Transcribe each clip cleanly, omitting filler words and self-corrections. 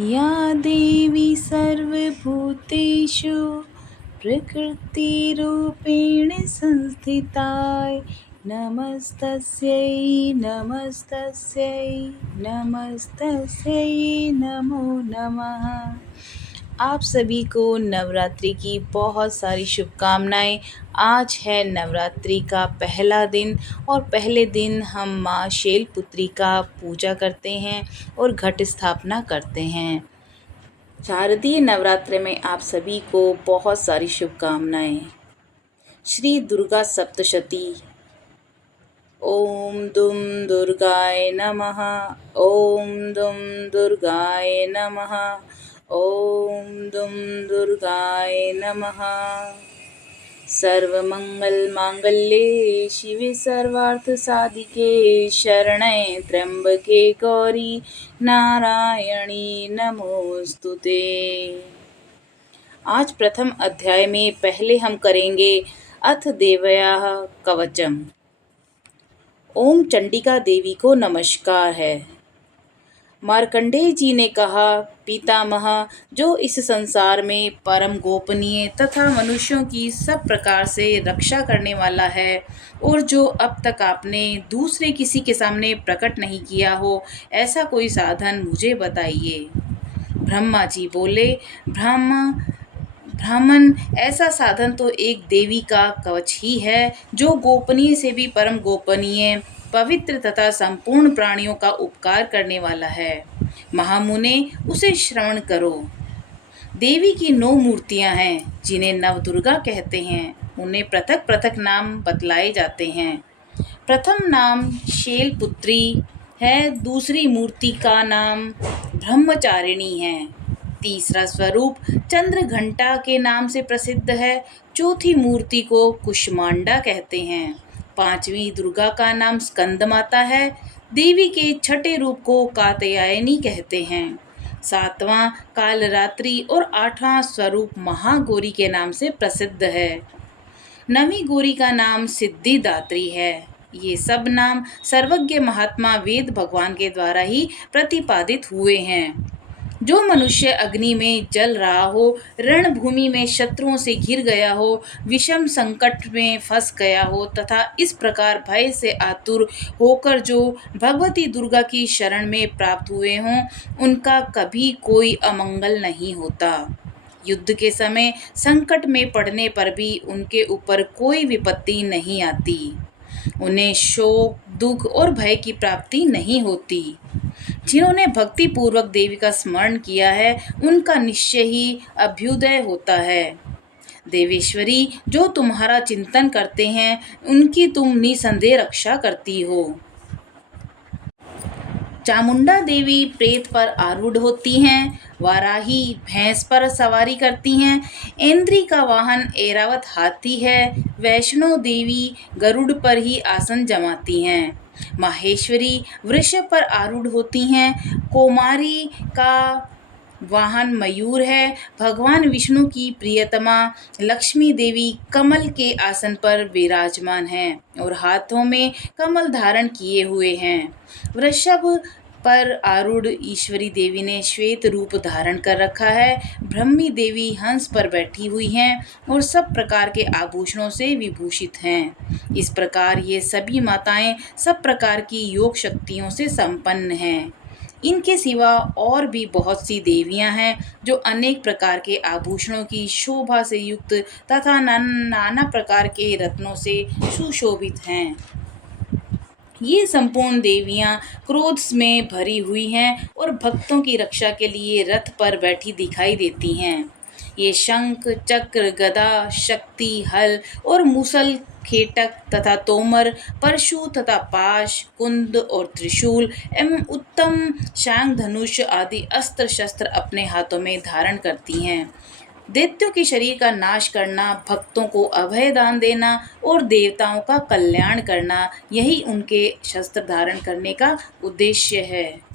या देवी सर्वभूतेषु प्रकृतिरूपेण संस्थिताय नमस्तस्यै नमस्तस्यै नमस्तस्यै नमो नमः। आप सभी को नवरात्रि की बहुत सारी शुभकामनाएं। आज है नवरात्रि का पहला दिन और पहले दिन हम माँ शैलपुत्री का पूजा करते हैं और घट स्थापना करते हैं। शारदीय नवरात्र में आप सभी को बहुत सारी शुभकामनाएं। श्री दुर्गा सप्तशती। ओम दुम दुर्गाय नमः। ओम दुम दुर्गाय नमः। ओम दुम दुर्गाय नमः। सर्वमंगल मांगल्ये शिवे सर्वार्थ साधिके शरण्ये त्र्यंबके गौरी नारायणी नमोस्तुते। आज प्रथम अध्याय में पहले हम करेंगे अथ देवयाः कवचम। ओम चंडिका देवी को नमस्कार है। मार्कंडेय जी ने कहा, पितामह, जो इस संसार में परम गोपनीय तथा मनुष्यों की सब प्रकार से रक्षा करने वाला है और जो अब तक आपने दूसरे किसी के सामने प्रकट नहीं किया हो, ऐसा कोई साधन मुझे बताइए। ब्रह्मा जी बोले, ब्राह्मण, ऐसा साधन तो एक देवी का कवच ही है जो गोपनीय से भी परम गोपनीय, पवित्र तथा संपूर्ण प्राणियों का उपकार करने वाला है। महामुने, उसे श्रवण करो। देवी की 9 मूर्तियां हैं जिन्हें नवदुर्गा कहते हैं। उन्हें पृथक पृथक नाम बतलाए जाते हैं। प्रथम नाम शैलपुत्री है, दूसरी मूर्ति का नाम ब्रह्मचारिणी है, तीसरा स्वरूप चंद्रघंटा के नाम से प्रसिद्ध है, चौथी मूर्ति को कुष्मांडा कहते हैं, पांचवी दुर्गा का नाम स्कंद माता है, देवी के छठे रूप को कात्यायनी कहते हैं, सातवां कालरात्रि और आठवां स्वरूप महागौरी के नाम से प्रसिद्ध है। नवीं गौरी का नाम सिद्धिदात्री है। ये सब नाम सर्वज्ञ महात्मा वेद भगवान के द्वारा ही प्रतिपादित हुए हैं। जो मनुष्य अग्नि में जल रहा हो, रणभूमि में शत्रुओं से घिर गया हो, विषम संकट में फंस गया हो तथा इस प्रकार भय से आतुर होकर जो भगवती दुर्गा की शरण में प्राप्त हुए हों, उनका कभी कोई अमंगल नहीं होता। युद्ध के समय संकट में पड़ने पर भी उनके ऊपर कोई विपत्ति नहीं आती। उन्हें शोक, दुख और भय की प्राप्ति नहीं होती। जिन्होंने भक्ति पूर्वक देवी का स्मरण किया है, उनका निश्चय ही अभ्युदय होता है। देवेश्वरी, जो तुम्हारा चिंतन करते हैं, उनकी तुम निसंदेह रक्षा करती हो। चामुंडा देवी प्रेत पर आरूढ़ होती हैं, वाराही भैंस पर सवारी करती हैं, ऐन्द्री का वाहन ऐरावत हाथी है, वैष्णो देवी गरुड़ पर ही आसन जमाती हैं, माहेश्वरी वृषभ पर आरूढ़ होती हैं, कौमारी का वाहन मयूर है, भगवान विष्णु की प्रियतमा लक्ष्मी देवी कमल के आसन पर विराजमान हैं और हाथों में कमल धारण किए हुए हैं। वृषभ पर आरूढ़ ईश्वरी देवी ने श्वेत रूप धारण कर रखा है। ब्रह्मी देवी हंस पर बैठी हुई हैं और सब प्रकार के आभूषणों से विभूषित हैं। इस प्रकार ये सभी माताएं सब प्रकार की योग शक्तियों से संपन्न हैं। इनके सिवा और भी बहुत सी देवियां हैं जो अनेक प्रकार के आभूषणों की शोभा से युक्त तथा नाना प्रकार के रत्नों से सुशोभित हैं। ये संपूर्ण देवियां क्रोध में भरी हुई हैं और भक्तों की रक्षा के लिए रथ पर बैठी दिखाई देती हैं। ये शंख, चक्र, गदा, शक्ति, हल और मुसल, खेटक तथा तोमर, परशु तथा पाश, कुंद और त्रिशूल एवं उत्तम शांग धनुष आदि अस्त्र शस्त्र अपने हाथों में धारण करती हैं। दैत्यों के शरीर का नाश करना, भक्तों को अभय दान देना और देवताओं का कल्याण करना, यही उनके शस्त्र धारण करने का उद्देश्य है।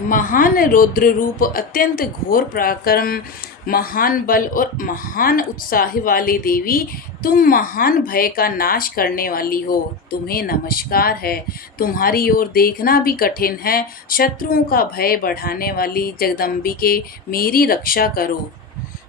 महान रौद्र रूप, अत्यंत घोर पराक्रम महान बल और महान उत्साह वाले देवी, तुम महान भय का नाश करने वाली हो, तुम्हें नमस्कार है। तुम्हारी ओर देखना भी कठिन है। शत्रुओं का भय बढ़ाने वाली जगदम्बिके, मेरी रक्षा करो।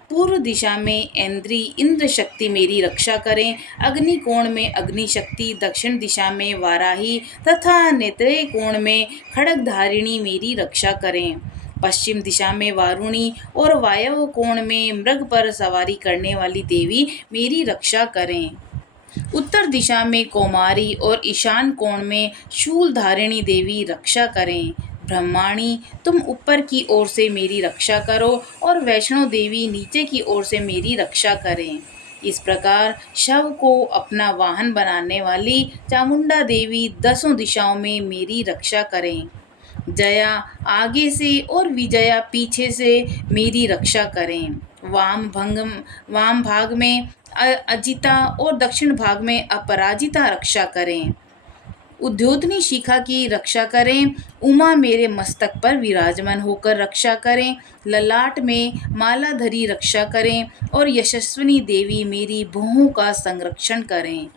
पूर्व दिशा में इंद्र शक्ति मेरी रक्षा करें। अग्नि कोण में अग्नि शक्ति, दक्षिण दिशा में वाराही तथा नेत्रे कोण में खड्गधारिणी मेरी रक्षा करें। पश्चिम दिशा में वारुणी और वायव्य कोण में मृग पर सवारी करने वाली देवी मेरी रक्षा करें। उत्तर दिशा में कौमारी और ईशान कोण में शूल धारिणी देवी रक्षा करें। ब्रह्माणी, तुम ऊपर की ओर से मेरी रक्षा करो और वैष्णो देवी नीचे की ओर से मेरी रक्षा करें। इस प्रकार शव को अपना वाहन बनाने वाली चामुंडा देवी 10 दिशाओं में मेरी रक्षा करें। जया आगे से और विजया पीछे से मेरी रक्षा करें। वाम भाग में अजिता और दक्षिण भाग में अपराजिता रक्षा करें। उद्योतनी शिखा की रक्षा करें। उमा मेरे मस्तक पर विराजमान होकर रक्षा करें। ललाट में मालाधरी रक्षा करें और यशस्विनी देवी मेरी भुहों का संरक्षण करें।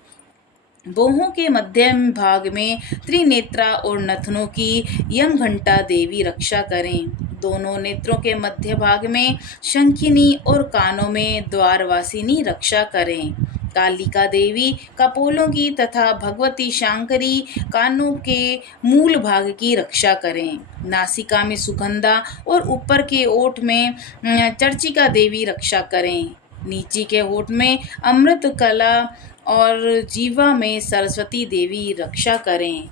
भुहों के मध्यम भाग में त्रिनेत्रा और नथनों की यमघंटा देवी रक्षा करें। दोनों नेत्रों के मध्य भाग में शंखिनी और कानों में द्वारवासिनी रक्षा करें। कालिका देवी कपोलों की तथा भगवती शांकरी कानों के मूल भाग की रक्षा करें। नासिका में सुगंधा और ऊपर के ओठ में चर्चिका देवी रक्षा करें। नीचे के होठ में अमृत कला और जीवा में सरस्वती देवी रक्षा करें।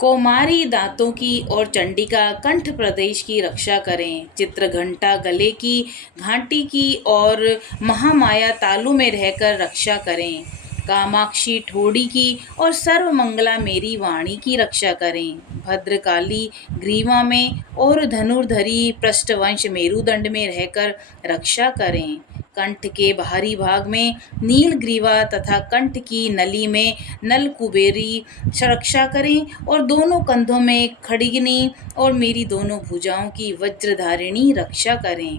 कौमारी दांतों की और चंडिका कंठ प्रदेश की रक्षा करें। चित्रघंटा गले की, घाटी की और महामाया तालु में रहकर रक्षा करें। कामाक्षी ठोड़ी की और सर्वमंगला मेरी वाणी की रक्षा करें। भद्रकाली ग्रीवा में और धनुर्धरी पृष्ठवंश मेरुदंड में रहकर रक्षा करें। कंठ के बाहरी भाग में नीलग्रीवा तथा कंठ की नली में नल कुबेरी रक्षा करें और दोनों कंधों में खड़िगनी और मेरी दोनों भुजाओं की वज्रधारिणी रक्षा करें।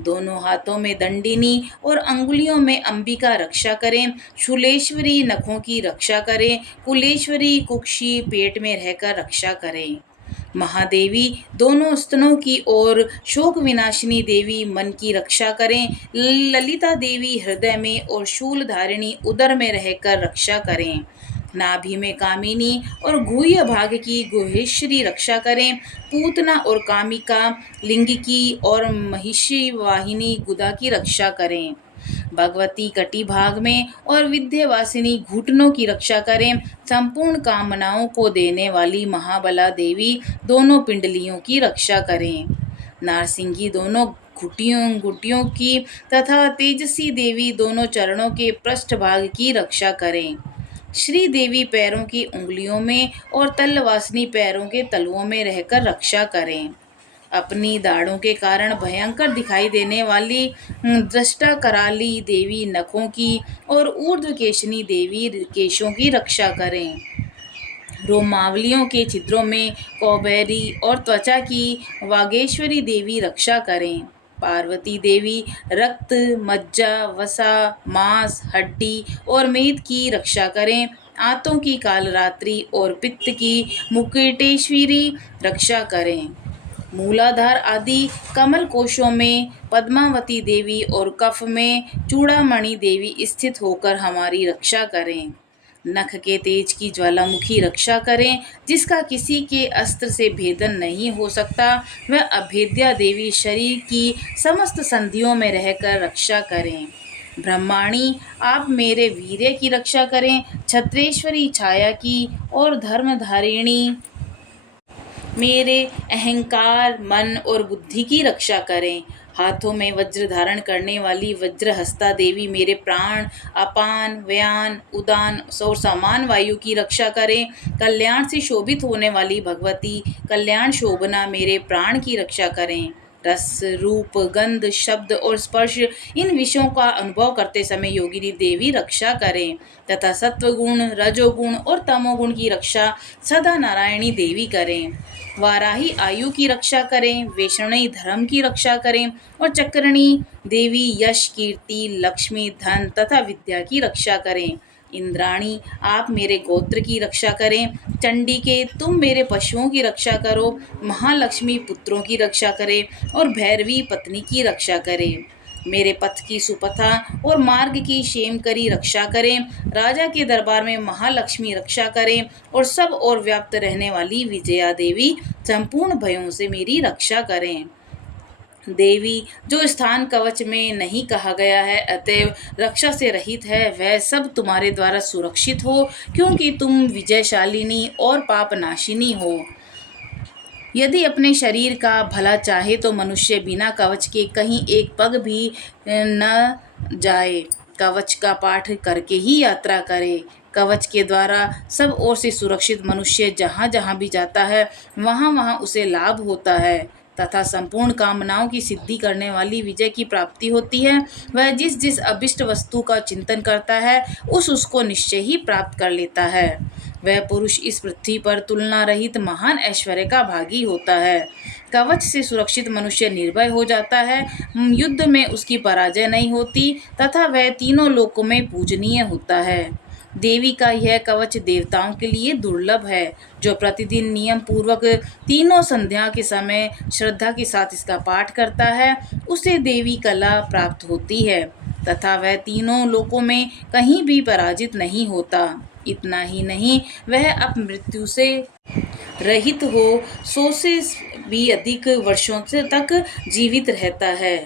दोनों हाथों में दंडिनी और अंगुलियों में अंबिका रक्षा करें। शूलेश्वरी नखों की रक्षा करें। कुलेश्वरी कुक्षी पेट में रहकर रक्षा करें। महादेवी दोनों स्तनों की ओर शोक विनाशिनी देवी मन की रक्षा करें। ललिता देवी हृदय में और शूल धारिणी उदर में रहकर रक्षा करें। नाभि में कामिनी और गुह्य भाग की गुहेश्वरी रक्षा करें। पूतना और कामिका लिंग की और महिषी वाहिनी गुदा की रक्षा करें। भगवती कटी भाग में और विद्यावासिनी घुटनों की रक्षा करें। संपूर्ण कामनाओं को देने वाली महाबला देवी दोनों पिंडलियों की रक्षा करें। नारसिंगी दोनों घुटियों की तथा तेजसी देवी दोनों चरणों के पृष्ठभाग की रक्षा करें। श्री देवी पैरों की उंगलियों में और तलवासिनी पैरों के तलुओं में रहकर रक्षा करें। अपनी दाढ़ों के कारण भयंकर दिखाई देने वाली दृष्टा कराली देवी नखों की और ऊर्ध्वकेशिनी देवी केशों की रक्षा करें। रोमावलियों के छिद्रों में कौबेरी और त्वचा की वागेश्वरी देवी रक्षा करें। पार्वती देवी रक्त, मज्जा, वसा, मांस, हड्डी और मेद की रक्षा करें। आंतों की कालरात्रि और पित्त की मुकुटेश्वरी रक्षा करें। मूलाधार आदि कमल कोशों में पद्मावती देवी और कफ में चूड़ामणि देवी स्थित होकर हमारी रक्षा करें। नख के तेज की ज्वालामुखी रक्षा करें, जिसका किसी के अस्त्र से भेदन नहीं हो सकता। वह अभेद्या देवी शरीर की समस्त संधियों में रहकर रक्षा करें। ब्रह्माणी, आप मेरे वीर्य की रक्षा करें। छत्रेश्वरी छाया की और धर्मधारिणी मेरे अहंकार, मन और बुद्धि की रक्षा करें। हाथों में वज्र धारण करने वाली वज्रहस्ता देवी मेरे प्राण, अपान, व्यान, उदान और समान वायु की रक्षा करें। कल्याण से शोभित होने वाली भगवती कल्याण शोभना मेरे प्राण की रक्षा करें। रस, रूप, गंध, शब्द और स्पर्श इन विषयों का अनुभव करते समय योगिनी देवी रक्षा करें तथा सत्वगुण, रजोगुण और तमोगुण की रक्षा सदा नारायणी देवी करें। वाराही आयु की रक्षा करें, वैष्णवी धर्म की रक्षा करें और चक्रणी देवी यश, कीर्ति, लक्ष्मी, धन तथा विद्या की रक्षा करें। इंद्राणी आप मेरे गोत्र की रक्षा करें। चंडिके तुम मेरे पशुओं की रक्षा करो। महालक्ष्मी पुत्रों की रक्षा करे और भैरवी पत्नी की रक्षा करे। मेरे पथ की सुपथा और मार्ग की क्षेम करी रक्षा करें। राजा के दरबार में महालक्ष्मी रक्षा करें और सब और व्याप्त रहने वाली विजया देवी संपूर्ण भयों से मेरी रक्षा करें। देवी जो स्थान कवच में नहीं कहा गया है अतएव रक्षा से रहित है, वह सब तुम्हारे द्वारा सुरक्षित हो, क्योंकि तुम विजयशालिनी और पापनाशिनी हो। यदि अपने शरीर का भला चाहे तो मनुष्य बिना कवच के कहीं एक पग भी न जाए, कवच का पाठ करके ही यात्रा करे। कवच के द्वारा सब ओर से सुरक्षित मनुष्य जहाँ जहाँ भी जाता है वहाँ वहाँ उसे लाभ होता है तथा संपूर्ण कामनाओं की सिद्धि करने वाली विजय की प्राप्ति होती है। वह जिस जिस अभिष्ट वस्तु का चिंतन करता है उसको निश्चय ही प्राप्त कर लेता है। वह पुरुष इस पृथ्वी पर तुलना रहित महान ऐश्वर्य का भागी होता है। कवच से सुरक्षित मनुष्य निर्भय हो जाता है, युद्ध में उसकी पराजय नहीं होती तथा वह तीनों लोकों में पूजनीय होता है। देवी का यह कवच देवताओं के लिए दुर्लभ है। जो प्रतिदिन नियम पूर्वक तीनों संध्या के समय श्रद्धा के साथ इसका पाठ करता है उसे देवी कला प्राप्त होती है तथा वह तीनों लोकों में कहीं भी पराजित नहीं होता। इतना ही नहीं, वह अब मृत्यु से रहित हो 100 से भी अधिक वर्षों तक जीवित रहता है।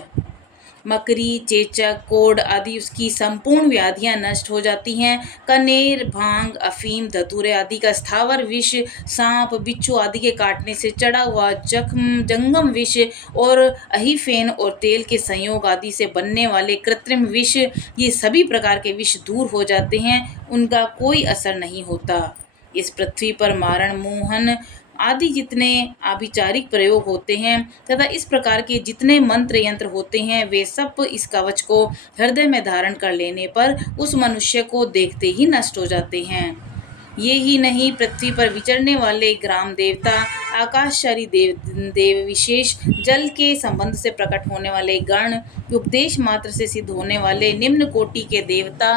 मकरी, चेचक, कोढ़ आदि उसकी संपूर्ण व्याधियां नष्ट हो जाती हैं। कनेर, भांग, अफीम, धतूरे आदि का स्थावर विष, सांप, बिच्छू आदि के काटने से चढ़ा हुआ जंगम विष और अहिफेन और तेल के संयोग आदि से बनने वाले कृत्रिम विष, ये सभी प्रकार के विष दूर हो जाते हैं, उनका कोई असर नहीं होता। इस पृथ्वी पर मारण, मोहन आदि जितने आभिचारिक प्रयोग होते हैं तथा इस प्रकार के जितने मंत्र यंत्र होते हैं वे सब इस कवच को हृदय में धारण कर लेने पर उस मनुष्य को देखते ही नष्ट हो जाते हैं। ये ही नहीं, पृथ्वी पर विचरने वाले ग्राम देवता, आकाशचारी देव विशेष, जल के संबंध से प्रकट होने वाले गण, उपदेश मात्र से सिद्ध होने वाले निम्न कोटि के देवता,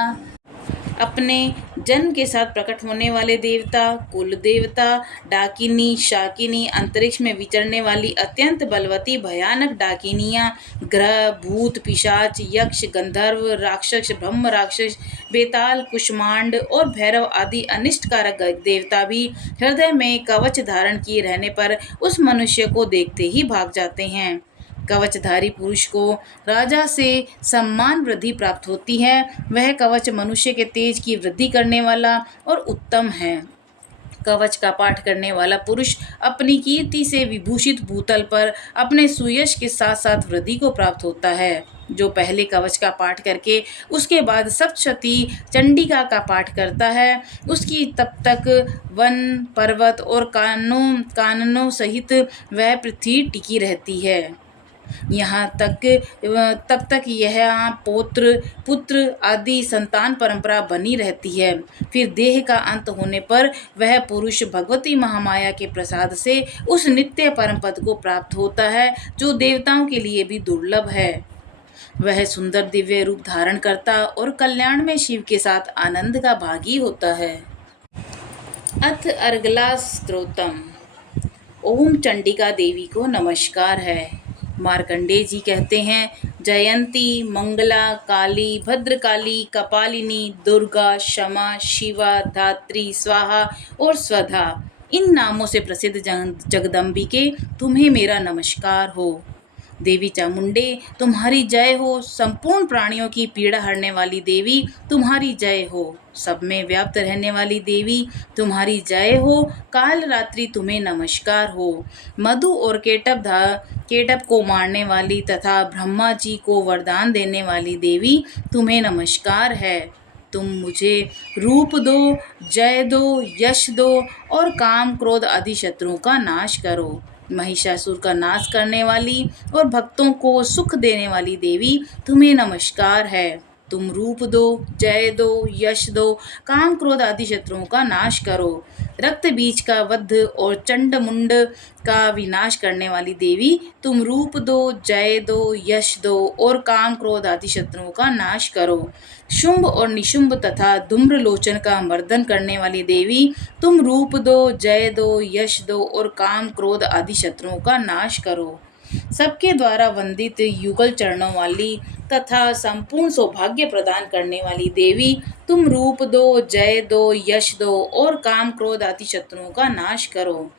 अपने जन्म के साथ प्रकट होने वाले देवता, कुल देवता, डाकिनी, शाकिनी, अंतरिक्ष में विचरने वाली अत्यंत बलवती भयानक डाकिनियाँ, ग्रह, भूत, पिशाच, यक्ष, गंधर्व, राक्षस, ब्रह्म राक्षस, बेताल, कुष्मांड और भैरव आदि अनिष्टकारक देवता भी हृदय में कवच धारण किए रहने पर उस मनुष्य को देखते ही भाग जाते हैं। कवचधारी पुरुष को राजा से सम्मान वृद्धि प्राप्त होती है। वह कवच मनुष्य के तेज की वृद्धि करने वाला और उत्तम है। कवच का पाठ करने वाला पुरुष अपनी कीर्ति से विभूषित भूतल पर अपने सुयश के साथ साथ वृद्धि को प्राप्त होता है। जो पहले कवच का पाठ करके उसके बाद सप्तशती चंडिका का पाठ करता है उसकी तब तक वन, पर्वत और काननों सहित वह पृथ्वी टिकी रहती है। यहाँ तक तब तक यह पौत्र, पुत्र आदि संतान परंपरा बनी रहती है। फिर देह का अंत होने पर वह पुरुष भगवती महामाया के प्रसाद से उस नित्य परम पद को प्राप्त होता है जो देवताओं के लिए भी दुर्लभ है। वह सुंदर दिव्य रूप धारण करता और कल्याण में शिव के साथ आनंद का भागी होता है। अथ अर्गला स्तोत्रम। ओम चंडिका देवी को नमस्कार है। मार्कंडेय जी कहते हैं, जयंती, मंगला, काली, भद्रकाली, कपालिनी, दुर्गा, क्षमा, शिवा, धात्री, स्वाहा और स्वधा, इन नामों से प्रसिद्ध जगदम्बिके तुम्हें मेरा नमस्कार हो। देवी चामुंडे तुम्हारी जय हो। संपूर्ण प्राणियों की पीड़ा हरने वाली देवी तुम्हारी जय हो। सब में व्याप्त रहने वाली देवी तुम्हारी जय हो। काल रात्रि तुम्हें नमस्कार हो। मधु और केटप को मारने वाली तथा ब्रह्मा जी को वरदान देने वाली देवी तुम्हें नमस्कार है। तुम मुझे रूप दो, जय दो, यश दो और काम, क्रोध आदि शत्रुओं का नाश करो। महिषासुर का नाश करने वाली और भक्तों को सुख देने वाली देवी तुम्हें नमस्कार है। तुम रूप दो, जय दो, यश दो, काम क्रोध आदि शत्रुओं का नाश करो। रक्त बीज का वध और चंड मुंड का विनाश करने वाली देवी, तुम रूप दो, जय दो, यश दो और काम क्रोध आदि शत्रुओं का नाश करो। शुंभ और निशुंभ तथा धूम्रलोचन का मर्दन करने वाली देवी, तुम रूप दो, जय दो, यश दो और काम क्रोध आदि शत्रुओं का नाश करो। सबके द्वारा वंदित युगल चरणों वाली तथा संपूर्ण सौभाग्य प्रदान करने वाली देवी, तुम रूप दो, जय दो, यश दो और काम क्रोध आदि शत्रुओं का नाश करो।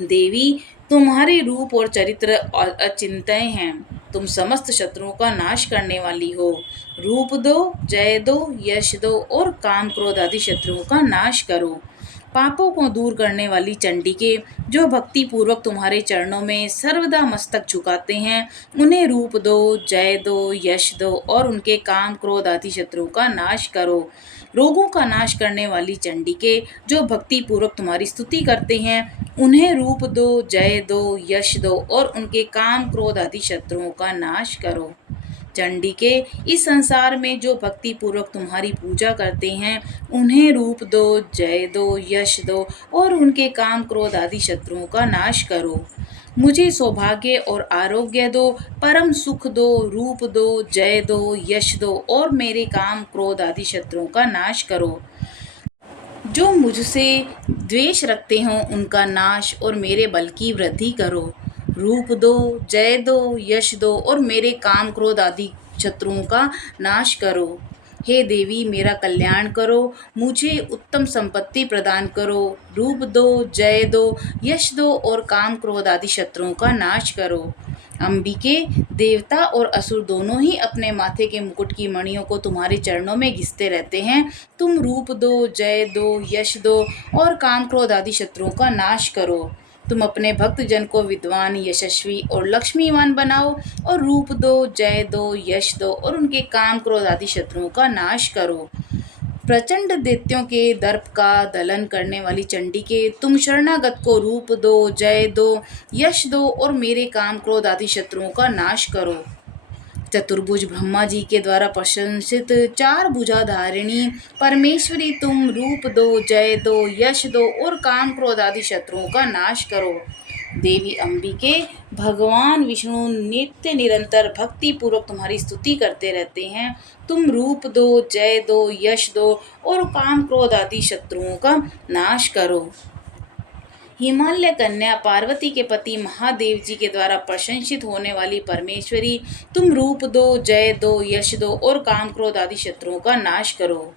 देवी, तुम्हारे रूप और चरित्र अचिंत्य हैं। तुम समस्त शत्रुओं का नाश करने वाली हो। रूप दो, जय दो, यश दो और काम क्रोध आदि शत्रुओं का नाश करो। पापों को दूर करने वाली चंडिके, जो भक्ति पूर्वक तुम्हारे चरणों में सर्वदा मस्तक झुकाते हैं, उन्हें रूप दो, जय दो, यश दो और उनके काम क्रोध आदि शत्रुओं का नाश करो। रोगों का नाश करने वाली चंडिके, जो भक्ति पूर्वक तुम्हारी स्तुति करते हैं, उन्हें रूप दो, जय दो, यश दो और उनके काम क्रोध आदि शत्रुओं का नाश करो। चंडिके, इस संसार में जो भक्ति पूर्वक तुम्हारी पूजा करते हैं, उन्हें रूप दो, जय दो, यश दो और उनके काम क्रोध आदि शत्रुओं का नाश करो। मुझे सौभाग्य और आरोग्य दो, परम सुख दो, रूप दो, जय दो, यश दो और मेरे काम क्रोध आदि शत्रुओं का नाश करो। जो मुझसे द्वेष रखते हों, उनका नाश और मेरे बल की वृद्धि करो। रूप दो, जय दो, यश दो और मेरे काम क्रोध आदि शत्रुओं का नाश करो। हे देवी, मेरा कल्याण करो, मुझे उत्तम संपत्ति प्रदान करो। रूप दो, जय दो, यश दो और काम क्रोध आदि शत्रुओं का नाश करो। अंबिके, देवता और असुर दोनों ही अपने माथे के मुकुट की मणियों को तुम्हारे चरणों में घिसते रहते हैं। तुम रूप दो, जय दो, यश दो और काम क्रोध आदि शत्रुओं का नाश करो। तुम अपने भक्त जन को विद्वान, यशस्वी और लक्ष्मीवान बनाओ और रूप दो, जय दो, यश दो और उनके काम क्रोध आदि शत्रुओं का नाश करो। प्रचंड दैत्यों के दर्प का दलन करने वाली चंडिके, तुम शरणागत को रूप दो, जय दो, यश दो और मेरे काम क्रोध आदि शत्रुओं का नाश करो। चतुर्भुज ब्रह्मा जी के द्वारा प्रशंसित चार भुजाधारिणी परमेश्वरी, तुम रूप दो, जय दो, यश दो और काम क्रोध आदि शत्रुओं का नाश करो। देवी अंबिके, भगवान विष्णु नित्य निरंतर भक्ति पूर्वक तुम्हारी स्तुति करते रहते हैं। तुम रूप दो, जय दो, यश दो और काम क्रोध आदि शत्रुओं का नाश करो। हिमालय कन्या पार्वती के पति महादेव जी के द्वारा प्रशंसित होने वाली परमेश्वरी, तुम रूप दो, जय दो, यश दो और काम क्रोध आदि शत्रुओं का नाश करो।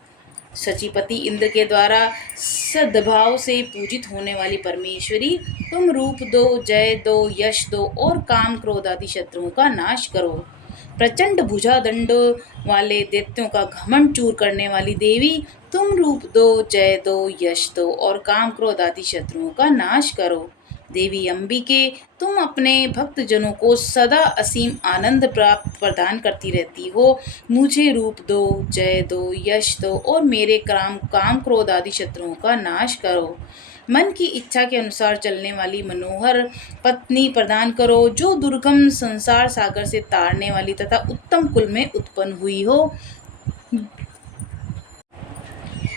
सचिपति इंद्र के द्वारा सद्भाव से पूजित होने वाली परमेश्वरी, तुम रूप दो, जय दो, यश दो और काम क्रोध आदि शत्रुओं का नाश करो। प्रचंड भुजा दंड वाले दैत्यों का घमंड चूर करने वाली देवी, तुम रूप दो, जय दो, यश दो और काम क्रोध आदि शत्रुओं का नाश करो। देवी अंबिके, तुम अपने भक्त जनों को सदा असीम आनंद प्राप्त प्रदान करती रहती हो। मुझे रूप दो, जय दो, यश दो और मेरे काम क्रोध आदि शत्रुओं का नाश करो। मन की इच्छा के अनुसार चलने वाली मनोहर पत्नी प्रदान करो, जो दुर्गम संसार सागर से तारने वाली तथा उत्तम कुल में उत्पन्न हुई हो।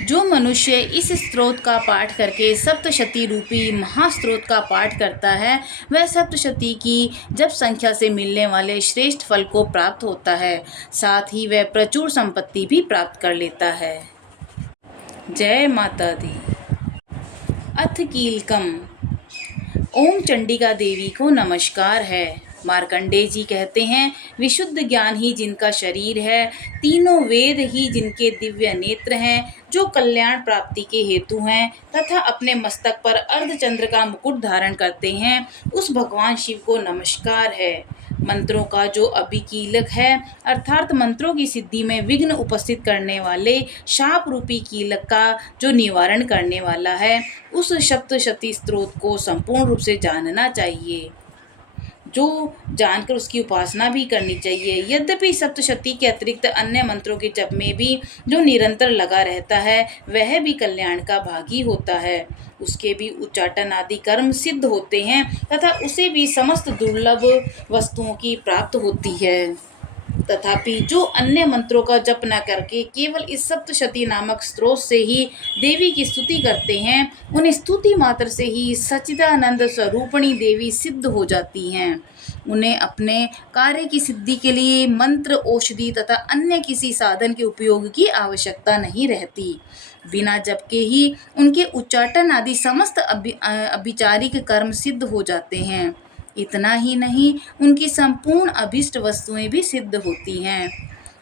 जो मनुष्य इस स्तोत्र का पाठ करके सप्तशती रूपी महास्त्रोत का पाठ करता है, वह सप्तशती की जप संख्या से मिलने वाले श्रेष्ठ फल को प्राप्त होता है। साथ ही वह प्रचुर संपत्ति भी प्राप्त कर लेता है। जय माता दी। अथ कीलकम। ओम चंडिका देवी को नमस्कार है। मार्कंडेय जी कहते हैं, विशुद्ध ज्ञान ही जिनका शरीर है, तीनों वेद ही जिनके दिव्य नेत्र हैं, जो कल्याण प्राप्ति के हेतु हैं तथा अपने मस्तक पर अर्धचंद्र का मुकुट धारण करते हैं, उस भगवान शिव को नमस्कार है। मंत्रों का जो अभिकीलक है, अर्थात मंत्रों की सिद्धि में विघ्न उपस्थित करने वाले शाप रूपी कीलक का जो निवारण करने वाला है, उस सप्तशती स्तोत्र को संपूर्ण रूप से जानना चाहिए, जो जानकर उसकी उपासना भी करनी चाहिए। यद्यपि सप्तशती के अतिरिक्त अन्य मंत्रों के जप में भी जो निरंतर लगा रहता है, वह भी कल्याण का भागी होता है। उसके भी उच्चाटन आदि कर्म सिद्ध होते हैं तथा उसे भी समस्त दुर्लभ वस्तुओं की प्राप्त होती है। तथापि जो अन्य मंत्रों का जप न करके केवल इस सप्तशती नामक स्रोत से ही देवी की स्तुति करते हैं, उन्हें स्तुति मात्र से ही सच्चिदानंद स्वरूपिणी देवी सिद्ध हो जाती हैं। उन्हें अपने कार्य की सिद्धि के लिए मंत्र, औषधि तथा अन्य किसी साधन के उपयोग की आवश्यकता नहीं रहती। बिना जप के ही उनके उच्चाटन आदि समस्त अभिचारिक कर्म सिद्ध हो जाते हैं। इतना ही नहीं, उनकी संपूर्ण अभीष्ट वस्तुएं भी सिद्ध होती हैं।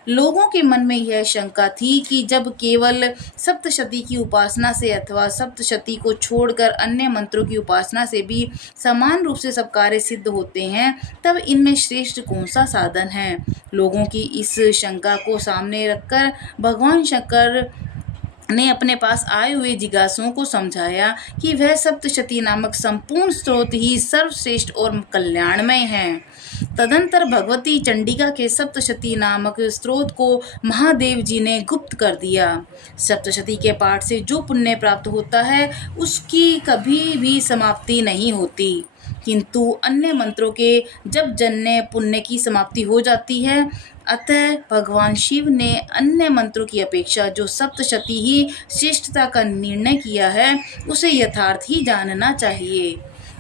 लोगों के मन में यह शंका थी कि जब केवल सप्तशती की उपासना से अथवा सप्तशती को छोड़कर अन्य मंत्रों की उपासना से भी समान रूप से सब कार्य सिद्ध होते हैं, तब इनमें श्रेष्ठ कौन सा साधन है। लोगों की इस शंका को सामने रखकर भगवान शंकर ने अपने पास आए हुए जिज्ञासुओं को समझाया कि वह सप्तशती नामक संपूर्ण स्रोत ही सर्वश्रेष्ठ और कल्याणमय है। तदंतर भगवती चंडिका के सप्तशती नामक स्रोत को महादेव जी ने गुप्त कर दिया। सप्तशती के पाठ से जो पुण्य प्राप्त होता है उसकी कभी भी समाप्ति नहीं होती, किंतु अन्य मंत्रों के जप जन्य पुण्य की समाप्ति हो जाती है। अतः भगवान शिव ने अन्य मंत्रों की अपेक्षा जो सप्तशती ही श्रेष्ठता का निर्णय किया है, उसे यथार्थ ही जानना चाहिए।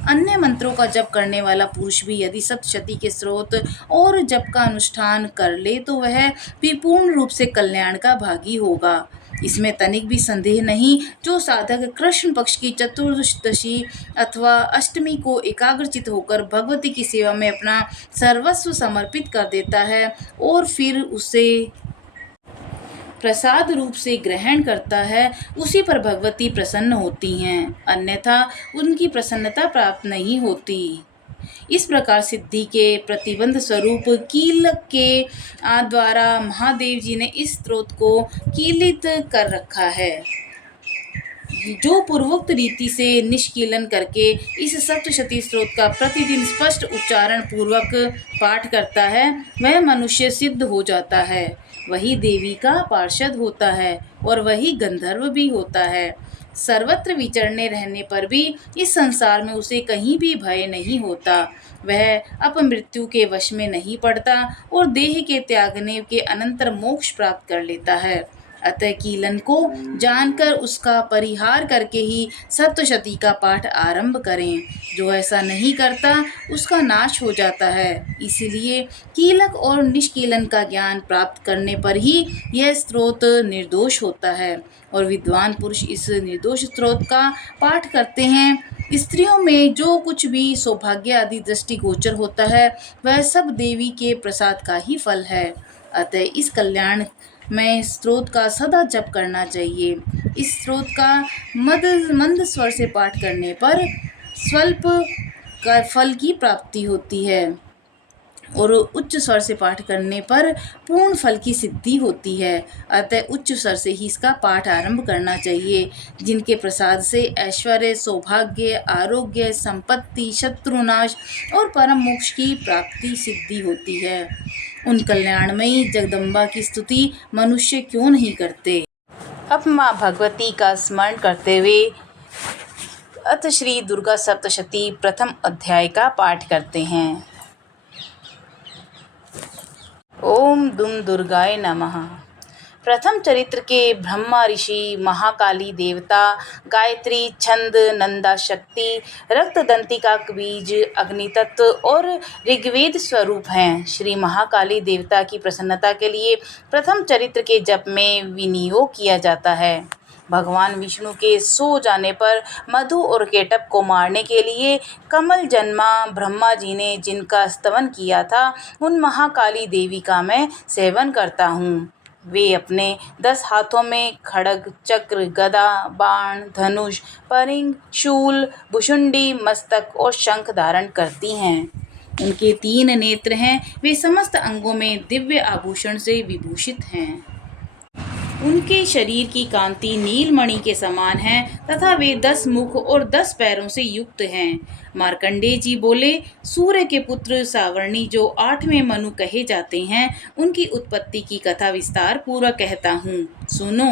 अन्य मंत्रों का जप करने वाला पुरुष भी यदि सप्तशती के स्रोत और जप का अनुष्ठान कर ले तो वह भी पूर्ण रूप से कल्याण का भागी होगा। इसमें तनिक भी संदेह नहीं। जो साधक कृष्ण पक्ष की चतुर्दशी अथवा अष्टमी को एकाग्रचित होकर भगवती की सेवा में अपना सर्वस्व समर्पित कर देता है और फिर उसे प्रसाद रूप से ग्रहण करता है, उसी पर भगवती प्रसन्न होती हैं, अन्यथा उनकी प्रसन्नता प्राप्त नहीं होती। इस प्रकार सिद्धि के प्रतिबंध स्वरूप कीलक के द्वारा महादेव जी ने इस स्रोत को कीलित कर रखा है। जो पूर्वोक्त रीति से निष्कीलन करके इस सप्तशती स्रोत का प्रतिदिन स्पष्ट उच्चारण पूर्वक पाठ करता है, वह मनुष्य सिद्ध हो जाता है, वही देवी का पार्षद होता है और वही गंधर्व भी होता है। सर्वत्र विचरने रहने पर भी इस संसार में उसे कहीं भी भय नहीं होता। वह अपमृत्यु के वश में नहीं पड़ता और देह के त्यागने के अनंतर मोक्ष प्राप्त कर लेता है। अतः कीलन को जानकर उसका परिहार करके ही सप्तशती का पाठ आरंभ करें। जो ऐसा नहीं करता उसका नाश हो जाता है। इसलिए कीलक और निष्कीलन का ज्ञान प्राप्त करने पर ही यह स्रोत निर्दोष होता है और विद्वान पुरुष इस निर्दोष स्रोत का पाठ करते हैं। स्त्रियों में जो कुछ भी सौभाग्य आदि दृष्टिगोचर होता है वह सब देवी के प्रसाद का ही फल है। अतः इस कल्याण में स्रोत का सदा जप करना चाहिए। इस स्रोत का मंद स्वर से पाठ करने पर स्वल्प फल की प्राप्ति होती है और उच्च स्वर से पाठ करने पर पूर्ण फल की सिद्धि होती है। अतः उच्च स्वर से ही इसका पाठ आरंभ करना चाहिए। जिनके प्रसाद से ऐश्वर्य, सौभाग्य, आरोग्य, संपत्ति, शत्रुनाश और परम मोक्ष की प्राप्ति सिद्धि होती है, उन कल्याणमयी जगदम्बा की स्तुति मनुष्य क्यों नहीं करते। अब माँ भगवती का स्मरण करते हुए अथ श्री दुर्गा सप्तशती प्रथम अध्याय का पाठ करते हैं। ओम दुम दुर्गाय नमः। प्रथम चरित्र के ब्रह्मा ऋषि, महाकाली देवता, गायत्री छंद, नंदा शक्ति, रक्तदंतिका बीज, अग्नि तत्व और ऋग्वेद स्वरूप हैं। श्री महाकाली देवता की प्रसन्नता के लिए प्रथम चरित्र के जप में विनियोग किया जाता है। भगवान विष्णु के सो जाने पर मधु और केटप को मारने के लिए कमल जन्मा ब्रह्मा जी ने जिनका स्तवन किया था, उन महाकाली देवी का मैं सेवन करता हूँ। वे अपने 10 हाथों में खड्ग, चक्र, गदा, बाण, धनुष, परिंग, शूल, भुशुंडी, मस्तक और शंख धारण करती हैं। उनके 3 नेत्र हैं। वे समस्त अंगों में दिव्य आभूषण से विभूषित हैं। उनके शरीर की कांति नीलमणि के समान है तथा वे 10 मुख और 10 पैरों से युक्त हैं। मार्कंडेय जी बोले, सूर्य के पुत्र सावर्णी जो 8वें मनु कहे जाते हैं, उनकी उत्पत्ति की कथा विस्तार पूर्वक कहता हूँ, सुनो।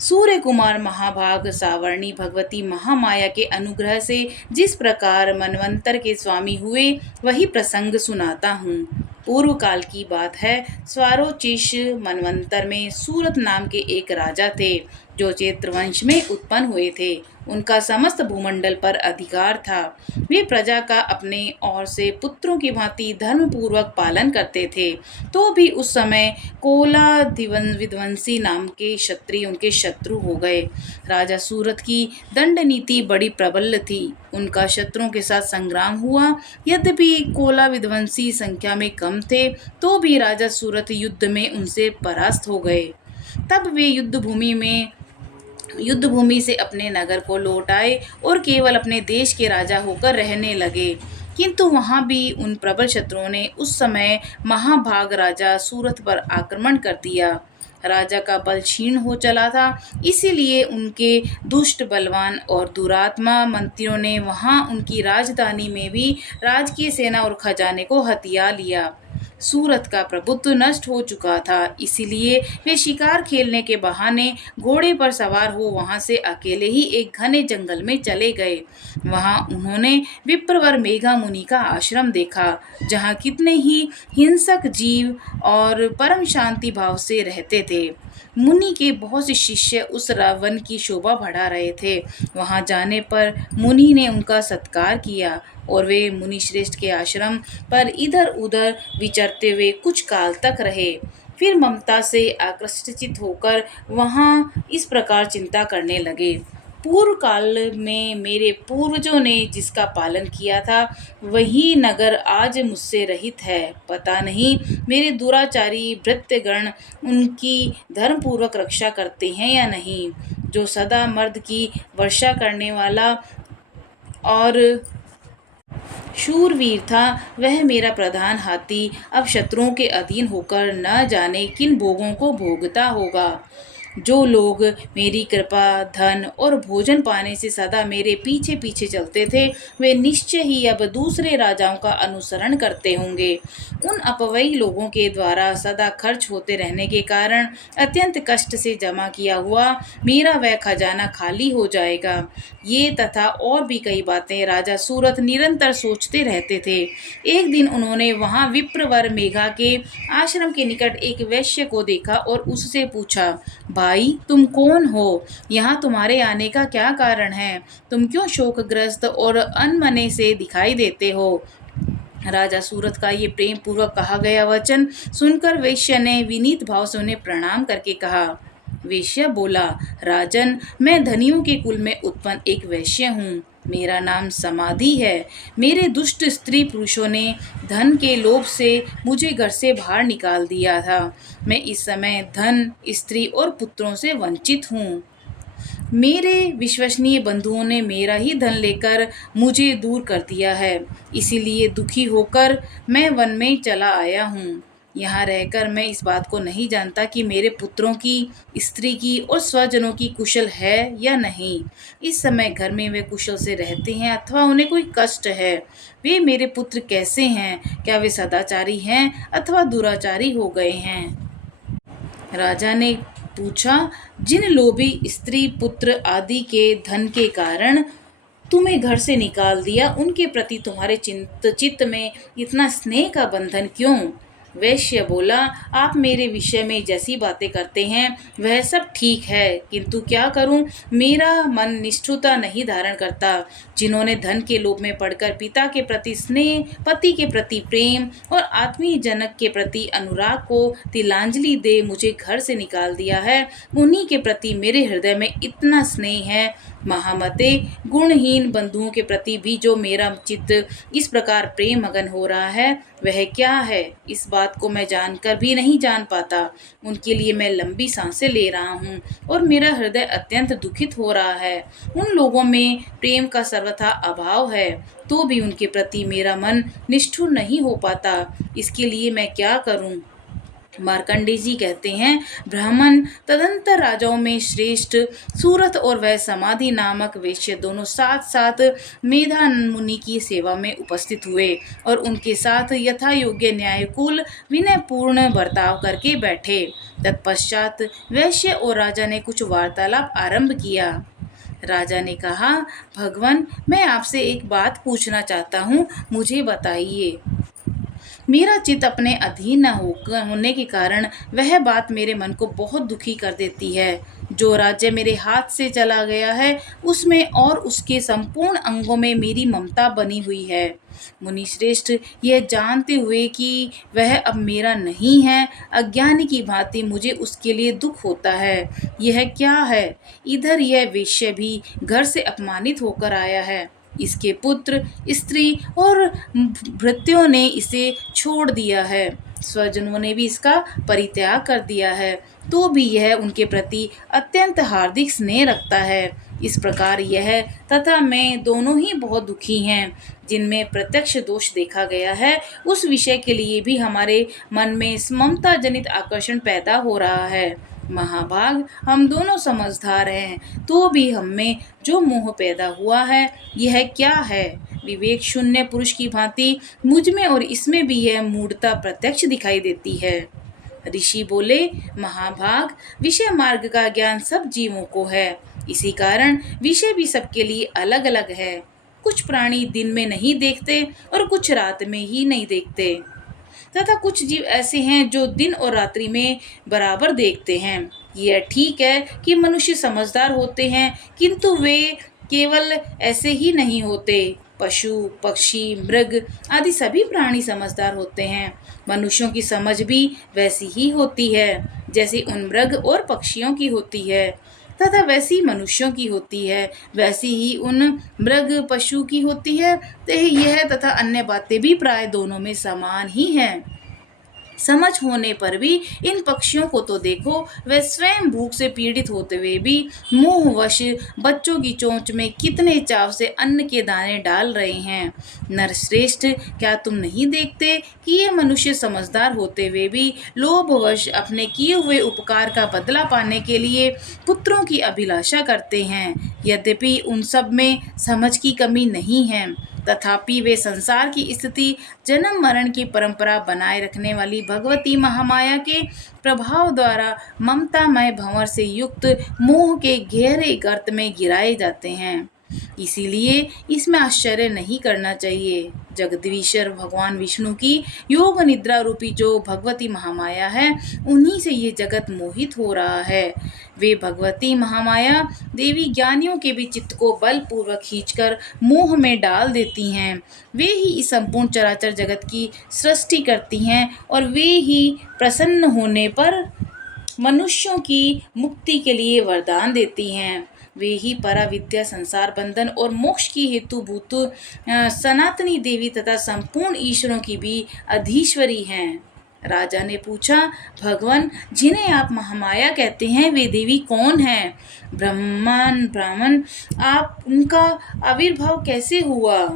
सूर्य कुमार महाभाग सावर्णी भगवती महामाया के अनुग्रह से जिस प्रकार मनवंतर के स्वामी हुए, वही प्रसंग सुनाता हूँ। पूर्व काल की बात है। स्वारोचिष मनवंतर में सूरत नाम के एक राजा थे जो चैत्रवंश में उत्पन्न हुए थे। उनका समस्त भूमंडल पर अधिकार था। वे प्रजा का अपने और से पुत्रों की भांति धर्म पूर्वक पालन करते थे। तो भी उस समय कोला विध्वंसी नाम के क्षत्रिय उनके शत्रु हो गए। राजा सूरत की दंड नीति बड़ी प्रबल थी। उनका शत्रुओं के साथ संग्राम हुआ। यद्यपि कोला विध्वंसी संख्या में कम थे, तो भी राजा सूरत युद्ध में उनसे परास्त हो गए। तब वे युद्ध भूमि से अपने नगर को लौट आए और केवल अपने देश के राजा होकर रहने लगे। किंतु वहां भी उन प्रबल शत्रुओं ने उस समय महाभाग राजा सूरत पर आक्रमण कर दिया। राजा का बल क्षीण हो चला था, इसीलिए उनके दुष्ट बलवान और दुरात्मा मंत्रियों ने वहां उनकी राजधानी में भी राजकीय सेना और खजाने को हथिया लिया। सूरत का प्रभुत्व नष्ट हो चुका था, इसीलिए वे शिकार खेलने के बहाने घोड़े पर सवार हो वहां से अकेले ही एक घने जंगल में चले गए। वहां उन्होंने विप्रवर मेघा मुनि का आश्रम देखा, जहां कितने ही हिंसक जीव और परम शांति भाव से रहते थे। मुनि के बहुत से शिष्य उस वन की शोभा बढ़ा रहे थे। वहां जाने पर मुनि ने उनका सत्कार किया और वे मुनि श्रेष्ठ के आश्रम पर इधर उधर विचरते हुए कुछ काल तक रहे। फिर ममता से आकर्षित होकर वहां इस प्रकार चिंता करने लगे। पूर्व काल में मेरे पूर्वजों ने जिसका पालन किया था, वही नगर आज मुझसे रहित है। पता नहीं मेरे दुराचारी भृत्यगण उनकी धर्मपूर्वक रक्षा करते हैं या नहीं। जो सदा मर्द की वर्षा करने वाला और शूरवीर था, वह मेरा प्रधान हाथी अब शत्रुओं के अधीन होकर न जाने किन भोगों को भोगता होगा। जो लोग मेरी कृपा, धन और भोजन पाने से सदा मेरे पीछे पीछे चलते थे, वे निश्चय ही अब दूसरे राजाओं का अनुसरण करते होंगे। उन अपवयी लोगों के द्वारा सदा खर्च होते रहने के कारण अत्यंत कष्ट से जमा किया हुआ मेरा वह खजाना खाली हो जाएगा। ये तथा और भी कई बातें राजा सूरत निरंतर सोचते रहते थे। एक दिन उन्होंने वहां विप्रवर मेघा के आश्रम के निकट एक वैश्य को देखा और उससे पूछा, भाई तुम कौन हो? यहाँ तुम्हारे आने का क्या कारण है? तुम क्यों शोकग्रस्त और अनमने से दिखाई देते हो? राजा सूरत का ये प्रेम पूर्वक कहा गया वचन सुनकर वैश्य ने विनीत भाव से उन्हें प्रणाम करके कहा। वैश्य बोला, राजन, मैं धनियों के कुल में उत्पन्न एक वैश्य हूँ। मेरा नाम समाधि है। मेरे दुष्ट स्त्री पुरुषों ने धन के लोभ से मुझे घर से बाहर निकाल दिया था। मैं इस समय धन, स्त्री और पुत्रों से वंचित हूँ। मेरे विश्वसनीय बंधुओं ने मेरा ही धन लेकर मुझे दूर कर दिया है। इसीलिए दुखी होकर मैं वन में चला आया हूँ। यहाँ रहकर मैं इस बात को नहीं जानता कि मेरे पुत्रों की, स्त्री की और स्वजनों की कुशल है या नहीं। इस समय घर में वे कुशल से रहते हैं अथवा उन्हें कोई कष्ट है। वे मेरे पुत्र कैसे हैं? क्या वे सदाचारी हैं अथवा दुराचारी हो गए हैं? राजा ने पूछा, जिन लोभी स्त्री, पुत्र आदि के धन के कारण तुम्हें घर से निकाल दिया, उनके प्रति तुम्हारे चित्त में इतना स्नेह का बंधन क्यों? वैश्य बोला, आप मेरे विषय में जैसी बातें करते हैं वह सब ठीक है, किंतु क्या करूं, मेरा मन निष्ठुरता नहीं धारण करता। जिन्होंने धन के लोभ में पड़कर पिता के प्रति स्नेह, पति के प्रति प्रेम और आत्मीय जनक के प्रति अनुराग को तिलांजलि दे मुझे घर से निकाल दिया है, उन्हीं के प्रति मेरे हृदय में इतना स्नेह है। महामते, गुणहीन बंधुओं के प्रति भी जो मेरा चित्त इस प्रकार प्रेम मगन हो रहा है, वह क्या है? इस बात को मैं जानकर भी नहीं जान पाता। उनके लिए मैं लंबी सांसें ले रहा हूँ और मेरा हृदय अत्यंत दुखित हो रहा है। उन लोगों में प्रेम का सर्वथा अभाव है, तो भी उनके प्रति मेरा मन निष्ठुर नहीं हो पाता। इसके लिए मैं क्या करूँ? मार्कंडेय जी कहते हैं, ब्राह्मण तदंतर राजाओं में श्रेष्ठ सूरत और वह समाधि नामक वैश्य दोनों साथ साथ मेधा मुनि की सेवा में उपस्थित हुए और उनके साथ यथा योग्य न्यायकुल विनयपूर्ण बर्ताव करके बैठे। तत्पश्चात वैश्य और राजा ने कुछ वार्तालाप आरंभ किया। राजा ने कहा, भगवान, मैं आपसे एक बात पूछना चाहता हूँ, मुझे बताइए। मेरा चित्त अपने अधीन न होने के कारण वह बात मेरे मन को बहुत दुखी कर देती है। जो राज्य मेरे हाथ से चला गया है, उसमें और उसके संपूर्ण अंगों में मेरी ममता बनी हुई है। मुनि श्रेष्ठ, यह जानते हुए कि वह अब मेरा नहीं है, अज्ञानी की भांति मुझे उसके लिए दुख होता है। यह क्या है? इधर यह वेश्या भी घर से अपमानित होकर आया है। इसके पुत्र, स्त्री और भृत्यों ने इसे छोड़ दिया है। स्वजनों ने भी इसका परित्याग कर दिया है, तो भी यह उनके प्रति अत्यंत हार्दिक स्नेह रखता है। इस प्रकार यह तथा मैं दोनों ही बहुत दुखी हैं। जिनमें प्रत्यक्ष दोष देखा गया है, उस विषय के लिए भी हमारे मन में ममता जनित आकर्षण पैदा हो रहा है। महाभाग, हम दोनों समझदार हैं, तो भी हम में जो मोह पैदा हुआ है, यह क्या है? विवेक शून्य पुरुष की भांति मुझ में और इसमें भी यह मूढ़ता प्रत्यक्ष दिखाई देती है। ऋषि बोले, महाभाग, विषय मार्ग का ज्ञान सब जीवों को है। इसी कारण विषय भी सबके लिए अलग अलग है। कुछ प्राणी दिन में नहीं देखते और कुछ रात में ही नहीं देखते, तथा कुछ जीव ऐसे हैं जो दिन और रात्रि में बराबर देखते हैं। यह ठीक है कि मनुष्य समझदार होते हैं, किंतु वे केवल ऐसे ही नहीं होते। पशु, पक्षी, मृग आदि सभी प्राणी समझदार होते हैं। मनुष्यों की समझ भी वैसी ही होती है जैसी उन मृग और पक्षियों की होती है, तथा वैसी मनुष्यों की होती है, वैसी ही उन मृग पशु की होती है। तो यह तथा अन्य बातें भी प्राय दोनों में समान ही हैं। समझ होने पर भी इन पक्षियों को तो देखो, वे स्वयं भूख से पीड़ित होते हुए भी मोहवश बच्चों की चोंच में कितने चाव से अन्न के दाने डाल रहे हैं। नरश्रेष्ठ, क्या तुम नहीं देखते कि ये मनुष्य समझदार होते हुए भी लोभवश अपने किए हुए उपकार का बदला पाने के लिए पुत्रों की अभिलाषा करते हैं? यद्यपि उन सब में समझ की कमी नहीं है, तथापि वे संसार की स्थिति, जन्म मरण की परंपरा बनाए रखने वाली भगवती महामाया के प्रभाव द्वारा ममतामय भंवर से युक्त मोह के गहरे गर्त में गिराए जाते हैं। इसीलिए इसमें आश्चर्य नहीं करना चाहिए। जगदीश्वर भगवान विष्णु की योग निद्रा रूपी जो भगवती महामाया है, उन्हीं से ये जगत मोहित हो रहा है। वे भगवती महामाया देवी ज्ञानियों के भी चित्त को बलपूर्वक खींचकर मोह में डाल देती हैं। वे ही इस संपूर्ण चराचर जगत की सृष्टि करती हैं, और वे ही प्रसन्न होने पर मनुष्यों की मुक्ति के लिए वरदान देती हैं। वे ही पराविद्या, संसार बंधन और मोक्ष की हेतुभूत सनातनी देवी तथा संपूर्ण ईश्वरों की भी अधीश्वरी हैं। राजा ने पूछा, भगवान, जिन्हें आप महामाया कहते हैं, वे देवी कौन हैं? ब्राह्मण, आप उनका आविर्भाव कैसे हुआ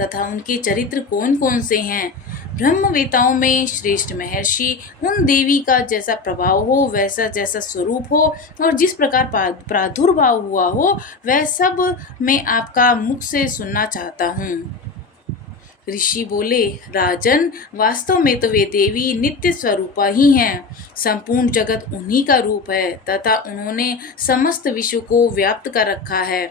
तथा उनके चरित्र कौन कौन से हैं? ब्रह्मवेताओं में श्रेष्ठ महर्षि उन देवी का जैसा प्रभाव हो, वैसा जैसा स्वरूप हो और जिस प्रकार प्रादुर्भाव हुआ हो, वह सब मैं आपका मुख से सुनना चाहता हूँ। ऋषि बोले, राजन, वास्तव में तो वे देवी नित्य स्वरूपा ही हैं। संपूर्ण जगत उन्हीं का रूप है तथा उन्होंने समस्त विश्व को व्याप्त कर रखा है।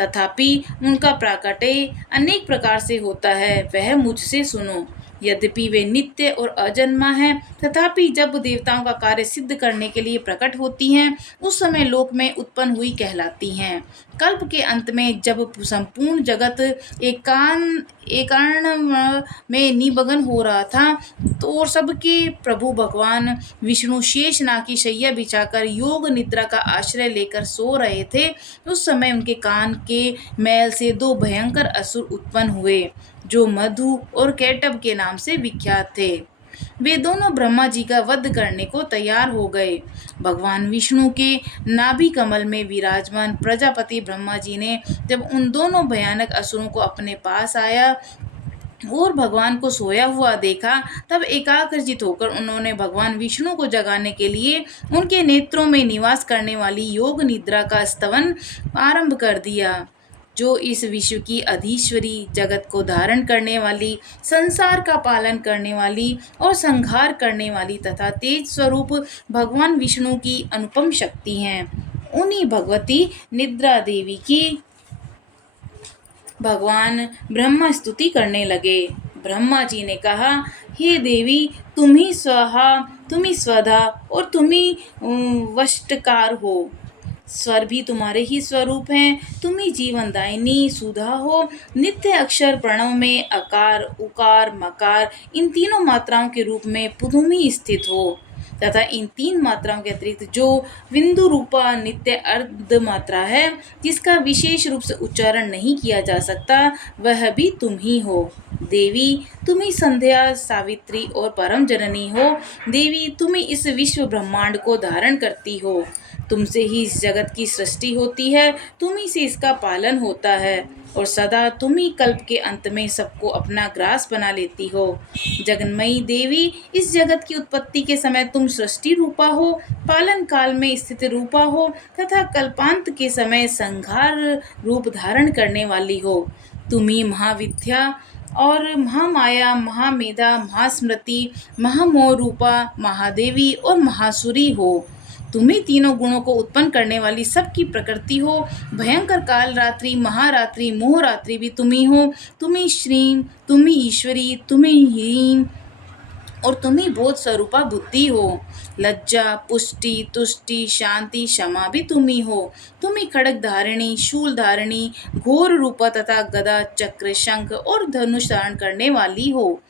तथापि उनका प्राकट्य अनेक प्रकार से होता है, वह मुझसे सुनो। यद्यपि वे नित्य और अजन्मा हैं, तथापि जब देवताओं का कार्य सिद्ध करने के लिए प्रकट होती हैं, उस समय लोक में उत्पन्न हुई कहलाती हैं। कल्प के अंत में जब संपूर्ण जगत एकारण में निमग्न हो रहा था, तो और सबके प्रभु भगवान विष्णु शेषनाग की शैया बिछाकर योग निद्रा का आश्रय लेकर सो रहे थे, उस समय उनके कान के मैल से दो भयंकर असुर उत्पन्न हुए, जो मधु और कैटभ के नाम से विख्यात थे। वे दोनों ब्रह्मा जी का वध करने को तैयार हो गए। भगवान विष्णु के नाभि कमल में विराजमान प्रजापति ब्रह्मा जी ने जब उन दोनों भयानक असुरों को अपने पास आया और भगवान को सोया हुआ देखा, तब एकाग्रचित होकर उन्होंने भगवान विष्णु को जगाने के लिए उनके नेत्रों में निवास करने वाली योग निद्रा का स्तवन आरंभ कर दिया, जो इस विश्व की अधीश्वरी, जगत को धारण करने वाली, संसार का पालन करने वाली और संहार करने वाली तथा तेज स्वरूप भगवान विष्णु की अनुपम शक्ति हैं। उन्हीं भगवती निद्रा देवी की भगवान ब्रह्मा स्तुति करने लगे। ब्रह्मा जी ने कहा, हे देवी, तुम ही स्वाहा, तुम ही स्वधा और तुम ही वष्टकार हो। स्वर भी तुम्हारे ही स्वरूप हैं। तुम ही जीवनदायिनी सुधा हो। नित्य अक्षर प्रणव में अकार उकार मकार इन तीनों मात्राओं के रूप में तुम ही स्थित हो तथा इन तीन मात्राओं के अतिरिक्त जो बिंदु रूपा नित्य अर्ध मात्रा है जिसका विशेष रूप से उच्चारण नहीं किया जा सकता, वह भी तुम ही हो। देवी, तुम ही संध्या सावित्री और परम जननी हो। देवी, तुम ही इस विश्व ब्रह्मांड को धारण करती हो। तुमसे ही इस जगत की सृष्टि होती है, तुम ही से इसका पालन होता है और सदा तुम ही कल्प के अंत में सबको अपना ग्रास बना लेती हो। जगन्मयी देवी, इस जगत की उत्पत्ति के समय तुम सृष्टि रूपा हो, पालन काल में स्थित रूपा हो तथा कल्पांत के समय संहार रूप धारण करने वाली हो। तुम ही महाविद्या और महामाया, महामेधा, महास्मृति, महामोह रूपा, महादेवी और महासुरी हो। तुम ही तीनों गुणों को उत्पन्न करने वाली सबकी प्रकृति हो। भयंकर काल रात्रि, महारात्रि, मोहरात्रि भी तुम ही हो। तुम ही श्रीं, तुम ही ईश्वरी, तुम ही ह्रीं और तुम ही बोध स्वरूपा बुद्धि हो। लज्जा, पुष्टि, तुष्टि, शांति, क्षमा भी तुम ही हो। तुम ही खड्ग धारिणी, शूल धारिणी, घोर रूपा तथा गदा, चक्र, शंख और धनुष धारण करने वाली हो।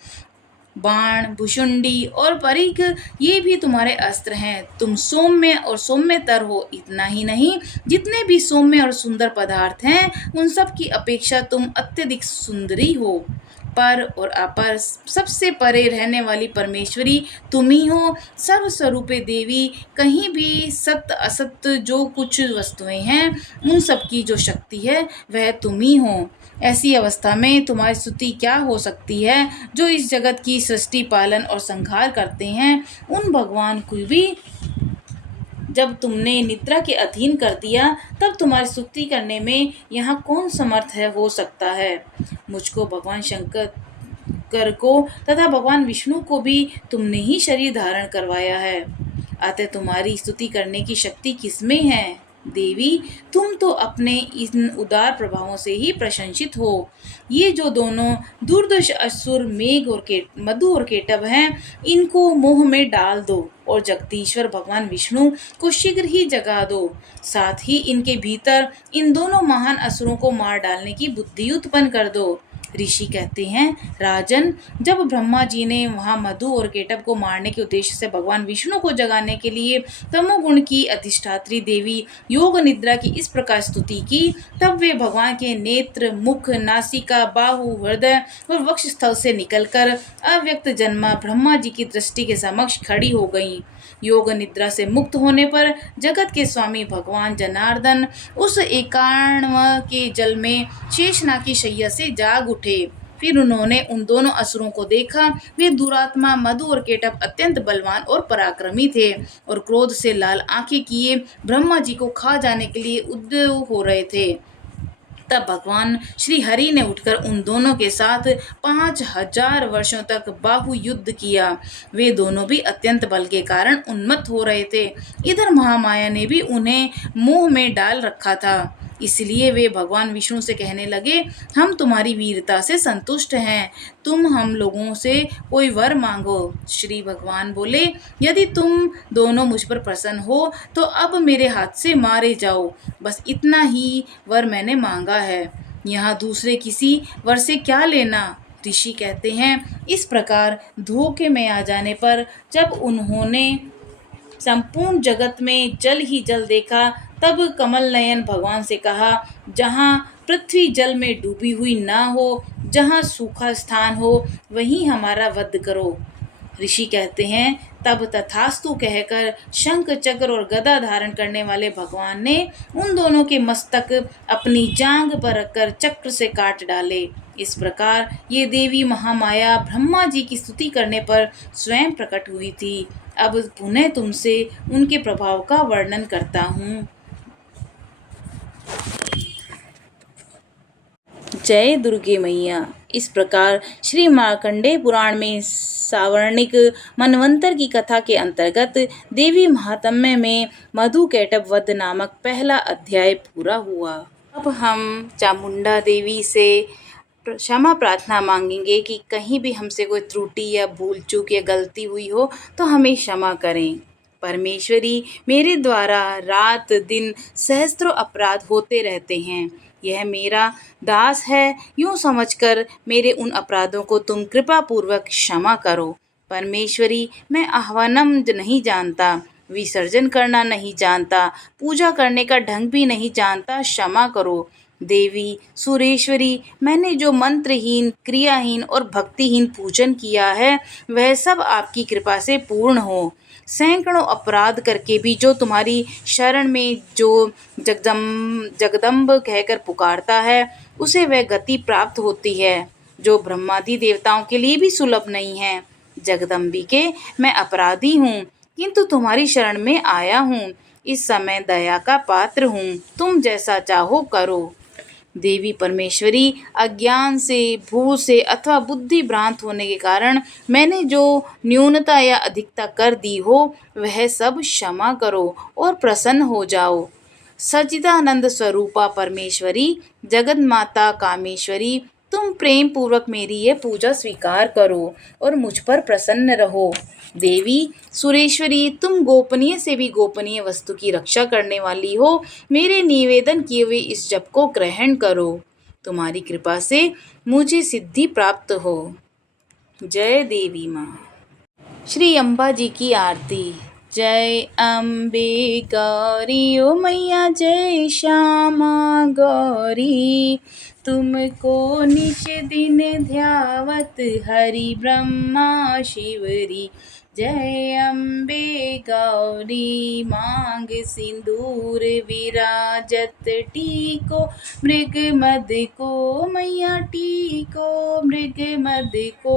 बाण, भुषुंडी और परिघ ये भी तुम्हारे अस्त्र हैं। तुम सौम्य और सौम्यतर हो। इतना ही नहीं, जितने भी सौम्य और सुंदर पदार्थ हैं उन सब की अपेक्षा तुम अत्यधिक सुंदरी हो। पर और अपर सबसे परे रहने वाली परमेश्वरी तुम ही हो। सर्वस्वरूपे देवी, कहीं भी सत्य असत्य जो कुछ वस्तुएं हैं उन सब की जो शक्ति है वह तुम ही हो। ऐसी अवस्था में तुम्हारी स्तुति क्या हो सकती है? जो इस जगत की सृष्टि, पालन और संहार करते हैं, उन भगवान को भी जब तुमने निद्रा के अधीन कर दिया तब तुम्हारी स्तुति करने में यहाँ कौन समर्थ है हो सकता है। मुझको, भगवान शंकर को तथा भगवान विष्णु को भी तुमने ही शरीर धारण करवाया है, अतः तुम्हारी स्तुति करने की शक्ति किसमें है? देवी, तुम तो अपने इन उदार प्रभावों से ही प्रशंसित हो। ये जो दोनों दुर्दश असुर मेघ और मधु और केटव हैं, इनको मोह में डाल दो और जगदीश्वर भगवान विष्णु को शीघ्र ही जगा दो। साथ ही इनके भीतर इन दोनों महान असुरों को मार डालने की बुद्धि उत्पन्न कर दो। ऋषि कहते हैं, राजन, जब ब्रह्मा जी ने वहां मधु और केटव को मारने के उद्देश्य से भगवान विष्णु को जगाने के लिए तमोगुण की अधिष्ठात्री देवी योग निद्रा की इस प्रकार स्तुति की, तब वे भगवान के नेत्र, मुख, नासिका, बाहु, हृदय और वक्ष स्थल से निकलकर अव्यक्त जन्मा ब्रह्मा जी की दृष्टि के समक्ष खड़ी हो गईं। योग निद्रा से मुक्त होने पर जगत के स्वामी भगवान जनार्दन उस एकाण्व के जल में शेषनाग की शैया से जाग उठे। फिर उन्होंने उन दोनों असुरों को देखा। वे दुरात्मा मधु और केटव अत्यंत बलवान और पराक्रमी थे और क्रोध से लाल आंखें किए ब्रह्मा जी को खा जाने के लिए उद्योग हो रहे थे। तब भगवान श्री हरि ने उठकर उन दोनों के साथ 5000 वर्षों तक बाहु युद्ध किया। वे दोनों भी अत्यंत बल के कारण उन्मत्त हो रहे थे। इधर महामाया ने भी उन्हें मोह में डाल रखा था। इसलिए वे भगवान विष्णु से कहने लगे, हम तुम्हारी वीरता से संतुष्ट हैं, तुम हम लोगों से कोई वर मांगो। श्री भगवान बोले, यदि तुम दोनों मुझ पर प्रसन्न हो तो अब मेरे हाथ से मारे जाओ। बस इतना ही वर मैंने मांगा है, यहाँ दूसरे किसी वर से क्या लेना। ऋषि कहते हैं, इस प्रकार धोखे में आ जाने पर जब उन्होंने संपूर्ण जगत में जल ही जल देखा, तब कमल नयन भगवान से कहा, जहाँ पृथ्वी जल में डूबी हुई ना हो, जहाँ सूखा स्थान हो, वहीं हमारा वध करो। ऋषि कहते हैं, तब तथास्तु कहकर शंख, चक्र और गदा धारण करने वाले भगवान ने उन दोनों के मस्तक अपनी जांग पर रखकर चक्र से काट डाले। इस प्रकार ये देवी महामाया ब्रह्मा जी की स्तुति करने पर स्वयं प्रकट हुई थी। अब पुनः तुमसे उनके प्रभाव का वर्णन करता हूँ। जय दुर्गे मैया। इस प्रकार श्री मार्कंडेय पुराण में सावर्णिक मनवंतर की कथा के अंतर्गत देवी महात्म्य में मधु केटव वध नामक पहला अध्याय पूरा हुआ। अब हम चामुंडा देवी से क्षमा प्रार्थना मांगेंगे कि कहीं भी हमसे कोई त्रुटि या भूल चूक या गलती हुई हो तो हमें क्षमा करें। परमेश्वरी, मेरे द्वारा रात दिन सहस्त्रों अपराध होते रहते हैं। यह मेरा दास है, यूं समझकर मेरे उन अपराधों को तुम कृपा पूर्वक क्षमा करो। परमेश्वरी, मैं आह्वानम नहीं जानता, विसर्जन करना नहीं जानता, पूजा करने का ढंग भी नहीं जानता, क्षमा करो। देवी सुरेश्वरी, मैंने जो मंत्रहीन, क्रियाहीन और भक्तिहीन पूजन किया है वह सब आपकी कृपा से पूर्ण हो। सैकड़ों अपराध करके भी जो तुम्हारी शरण में जो जगदम्ब कहकर पुकारता है उसे वह गति प्राप्त होती है जो ब्रह्मादि देवताओं के लिए भी सुलभ नहीं है। जगदम्बिके, मैं अपराधी हूँ किंतु तुम्हारी शरण में आया हूँ। इस समय दया का पात्र हूँ, तुम जैसा चाहो करो। देवी परमेश्वरी, अज्ञान से, भूल से अथवा बुद्धि भ्रांत होने के कारण मैंने जो न्यूनता या अधिकता कर दी हो वह सब क्षमा करो और प्रसन्न हो जाओ। सच्चिदानंद स्वरूपा परमेश्वरी, जगत माता कामेश्वरी, तुम प्रेम पूर्वक मेरी ये पूजा स्वीकार करो और मुझ पर प्रसन्न रहो। देवी सुरेश्वरी, तुम गोपनीय से भी गोपनीय वस्तु की रक्षा करने वाली हो, मेरे निवेदन किए हुए इस जप को ग्रहण करो। तुम्हारी कृपा से मुझे सिद्धि प्राप्त हो। जय देवी माँ। श्री अम्बा जी की आरती। जय अम्बे गौरी ओ मैया, जय श्यामा गौरी, तुमको निश दिन ध्यावत हरि ब्रह्मा शिवरी। जय अम्बे गौरी, मांग सिंदूर विराजत, टीको मृग मद को मैया, टीको मृग मद को,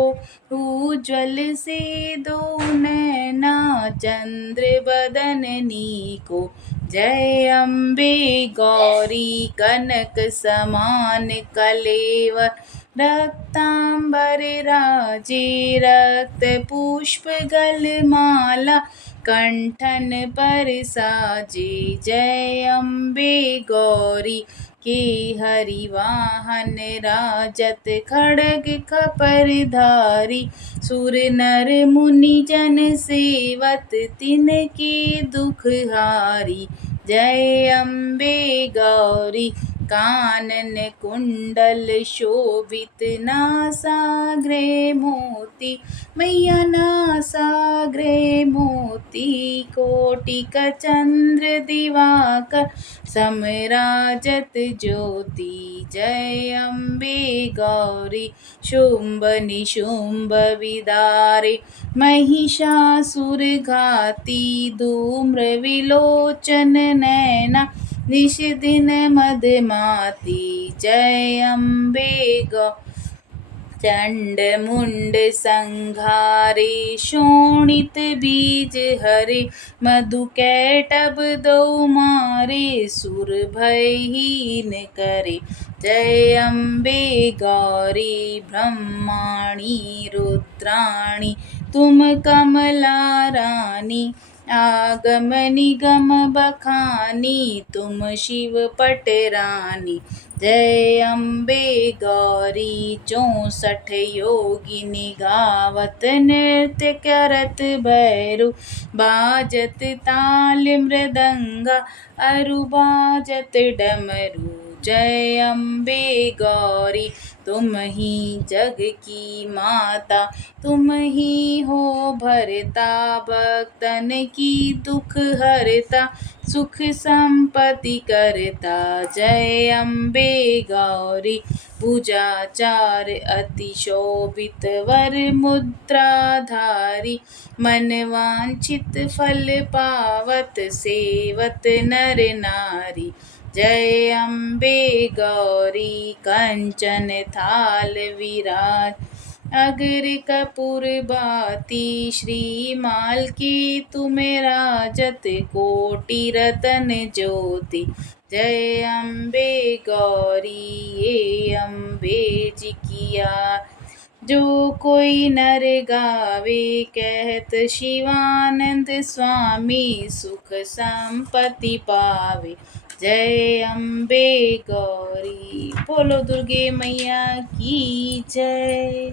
उज्ज्वल से दो नैना चंद्र बदननी को। जय अम्बे गौरी, कनक समान कलेवर, रक्तांबर राजे, रक्त पुष्प गलमाला, कंठन पर साजे। जय अम्बे गौरी, के हरिवाहन राजत, खड़ग खपर धारी, सुर नर मुनि जन सेवत, तिनके दुख हारी। जय अम्बे गौरी, कानन कुंडल शोभित, नासाग्रे मोती मैया, नासाग्रे मोती, कोटिक चंद्र दिवाकर, समराजत ज्योति। जय अम्बे गौरी, शुंभ निशुंभ विदारे, महिषासुर घाती, धूम्र विलोचन नैना, निश दिन मदमाती। जय अम्बे गौरी, चंड मुंड संघारे, शोणित बीज हरे, मधु कैटभ दो मारे, सुर भयहीन करे। जय अम्बे गौरी, ब्रह्माणी रुद्राणी, तुम कमला रानी, आगम निगम बखानी, तुम शिव पटरानी। जय अम्बे गौरी, 64 योगिनी गावत, नृत्य करत भैरव, बाजत ताल मृदंगा, अरु बाजत डमरू। जय अम्बे गौरी, तुम ही जग की माता, तुम ही हो भरता, भक्तन की दुख हरता, सुख संपत्ति करता। जय अम्बे गौरी, भुजाचार अति शोभित, वर मुद्राधारी, मन वांछित फल पावत, सेवत नर नारी। जय अम्बे गौरी, कंचन थाल विराज, अगर कपूर बाती, श्रीमाल की तुम राजत, कोटि रतन ज्योति। जय अम्बे गौरी, ये अम्बे जी किया, जो कोई नर गावे, कहत शिवानंद स्वामी, सुख संपत्ति पावे। जय अम्बे गौरी, बोलो दुर्गे मैया की जय।